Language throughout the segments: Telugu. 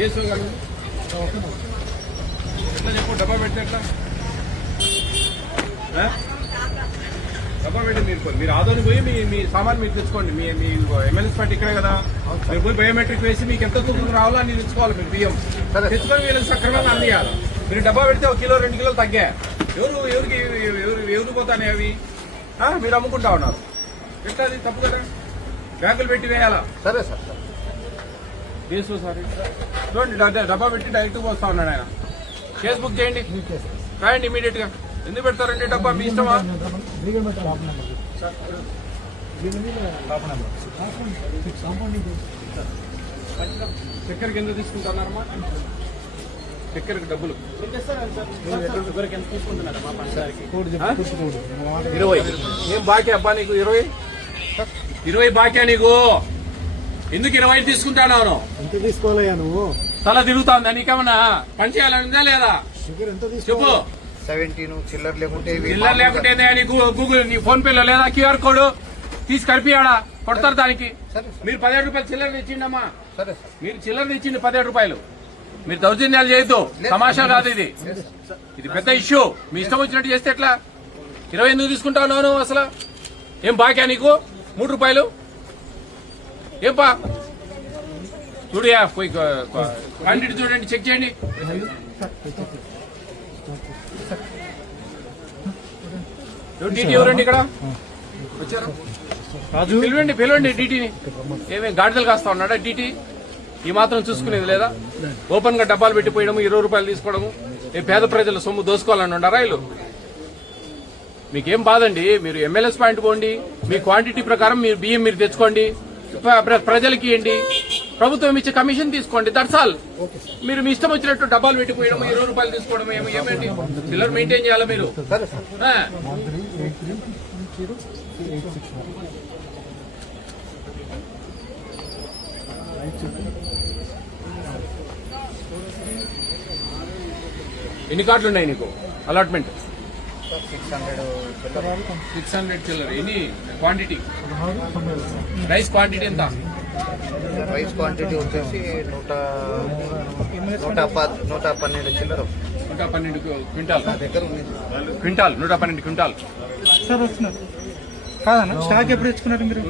వేసుకోగలరు ఎట్లా చెప్పు డబ్బా పెడితే ఎట్లా డబ్బా పెట్టి మీరు ఆదోని పోయి మీ సామాన్ మీరు తెచ్చుకోండి. మీ ఎమ్మెల్యే పార్టీ ఇక్కడే కదా, మీరు పోయి బయోమెట్రిక్ వేసి మీకు ఎంత తూకం రావాలో అన్ని తెచ్చుకోవాలి. మీరు బియ్యం తెచ్చుకొని వీళ్ళకి సక్రమంగా అందియాలి. మీరు డబ్బా పెడితే 1 కిలో 2 కిలోలు తగ్గాయి. ఎవరు పోతానే అవి మీరు అమ్ముకుంటా ఉన్నారు. ఎట్లా అది తప్పు కదా, బ్యాంకులు పెట్టి వేయాలా? సరే సార్ వేసు సార్ చూడండి, డబ్బా పెట్టి డైరెక్ట్ పోస్తా ఉన్నాడు ఆయన. కేసు బుక్ చేయండి, రాయండి ఇమీడియట్ గా. ఎందుకు పెడతారండి డబ్బా? మీ ఇష్టమా? చక్కెరకి ఎందుకు తీసుకుంటున్నారమ్మా? చక్కెరకి డబ్బులు 20. ఏం బాకీ అబ్బా నీకు? 20 బాకీ నీకు? ఎందుకు 20 తీసుకుంటాను? ఎంత తీసుకోవాలయ్యా నువ్వు? తల తిరుగుతాందా నీకేమన్నా? పని చేయాలనిందా లేదా చెప్పు. 17 చిల్లర లేకుంటే నీకు గూగుల్ నీ ఫోన్ పేలో లేదా క్యూఆర్ కోడ్ తీసి కరిపియాడా? కొడతారు దానికి. మీరు 17 రూపాయలు చిల్లర తెచ్చిండమ్మా. మీరు చిల్లర తెచ్చిండి 17 రూపాయలు. మీరు దౌర్జన్యాలు చేయొద్దు, తమాషా కాదు ఇది. ఇది పెద్ద ఇష్యూ. మీ ఇష్టం వచ్చినట్టు చేస్తే ఎట్లా? 20 ఎందుకు తీసుకుంటావు అసలు? ఏం బాక్యా నీకు? 3 రూపాయలు ఏం బా? చూడయా, పోయి క్వాంటిటీ చూడండి, చెక్ చేయండి. డీటీ ఎవరండి ఇక్కడ వచ్చారా? పిలవండి డీటీని. ఏమేమి గాడిదలు కాస్తా ఉన్నాడా డీటీ? ఈ మాత్రం చూసుకునేది లేదా? ఓపెన్ గా డబ్బాలు పెట్టిపోయడము, 20 రూపాయలు తీసుకోవడము. పేద ప్రజల సొమ్ము దోసుకోవాలని ఉండారా వీళ్ళు? మీకేం బాదండి? మీరు ఎమ్మెల్యేస్ పాయింట్ పోండి, మీ క్వాంటిటీ ప్రకారం మీరు బియ్యం మీరు తెచ్చుకోండి, ప్రజలకి ఇవ్వండి, ప్రభుత్వం ఇచ్చే కమిషన్ తీసుకోండి. That's all. మీరు మీ ఇష్టం వచ్చినట్టు డబ్బాలు పెట్టిపోయడం, 20 రూపాయలు తీసుకోవడం ఏమేంటి? చిల్లర మెయింటైన్ చేయాలా మీరు? ఎన్ని కార్డులు ఉన్నాయి నీకు? అలాట్మెంట్ 600 చిల్లర. ఎన్ని క్వాంటిటీ? రైస్ క్వాంటిటీ ఎంత? రైస్ క్వాంటిటీ వచ్చేసి 112 చిల్లర. 112 క్వింటాల్. Quintal 112 quintal. సార్ వస్తున్నారు కాదన్నా? స్టాక్ ఎప్పుడు తెచ్చుకున్నారు మీరు?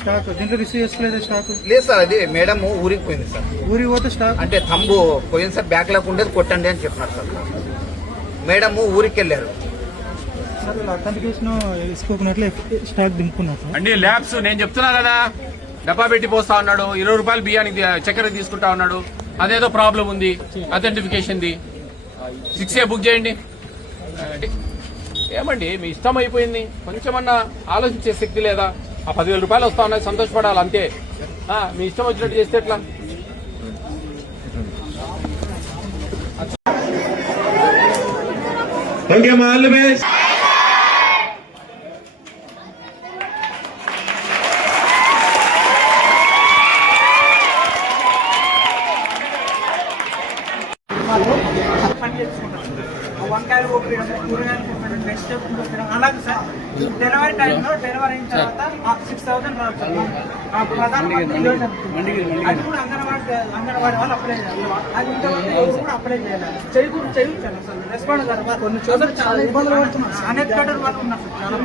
స్టాక్ దీంట్లో రిసీవ్ చేసుకోలేదు. స్టాక్ లేదు సార్, అది మేడం ఊరికి పోయింది సార్. ఊరికి పోతే స్టాక్ అంటే తంబు పోయింది సార్, బ్యాక్ లాక్ ఉండేది కొట్టండి అని చెప్పినారు సార్. మేడం ఊరికి వెళ్ళారు సార్. అథెంటికేషన్ తీసుకోకున్నట్లే స్టాక్ దింపుకున్నారు సార్. అండి ల్యాబ్స్ నేను చెప్తున్నా కదా, డబ్బా పెట్టి పోస్తా ఉన్నాడు, 20 రూపాయలు బియ్యానికి చక్కెర తీసుకుంటా ఉన్నాడు. అదేదో ప్రాబ్లం ఉంది అథెంటిఫికేషన్ ది. 6A బుక్ చేయండి. ఏమండి మీ ఇష్టం అయిపోయింది, కొంచెమన్నా ఆలోచించే శక్తి లేదా? ఆ 10,000 రూపాయలు వస్తా ఉన్నాయి, సంతోషపడాలి అంతే. మీ ఇష్టం వచ్చినట్టు చేస్తే ఎట్లా? ఓకే మా ఆల్ ది బెస్ట్. వంకాయలు పంపించడం, కూరగాయలు పంపించడం, వెజిటేబుల్ పంపించడం అలాగే సార్. డెలివరీ టైంలో డెలివరీ అయిన తర్వాత 6,000 రావచ్చు. ప్రధానమంత్రి యోజన అది కూడా అంగన్వాడీ వాళ్ళు అప్లై చేయాలి. అది ఇంతవరకు ఎవరు కూడా అప్లై చేయాలి. చేయొచ్చు అసలు రెస్పాండ్ కాదు. కొన్ని చోట్ల చాలా ఇబ్బందులు పడుతున్నారు. అన్ఎడ్యుకేటెడ్ వాళ్ళు ఉన్నారు సార్. చాలా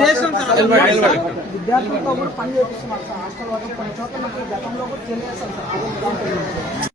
చేస్తాం సార్. విద్యార్థులతో కూడా పని చేపిస్తున్నారు సార్. హాస్టల్ వాళ్ళు కొన్ని చోట్ల నాకు గతంలో కూడా తెలియజేస్తాం సార్.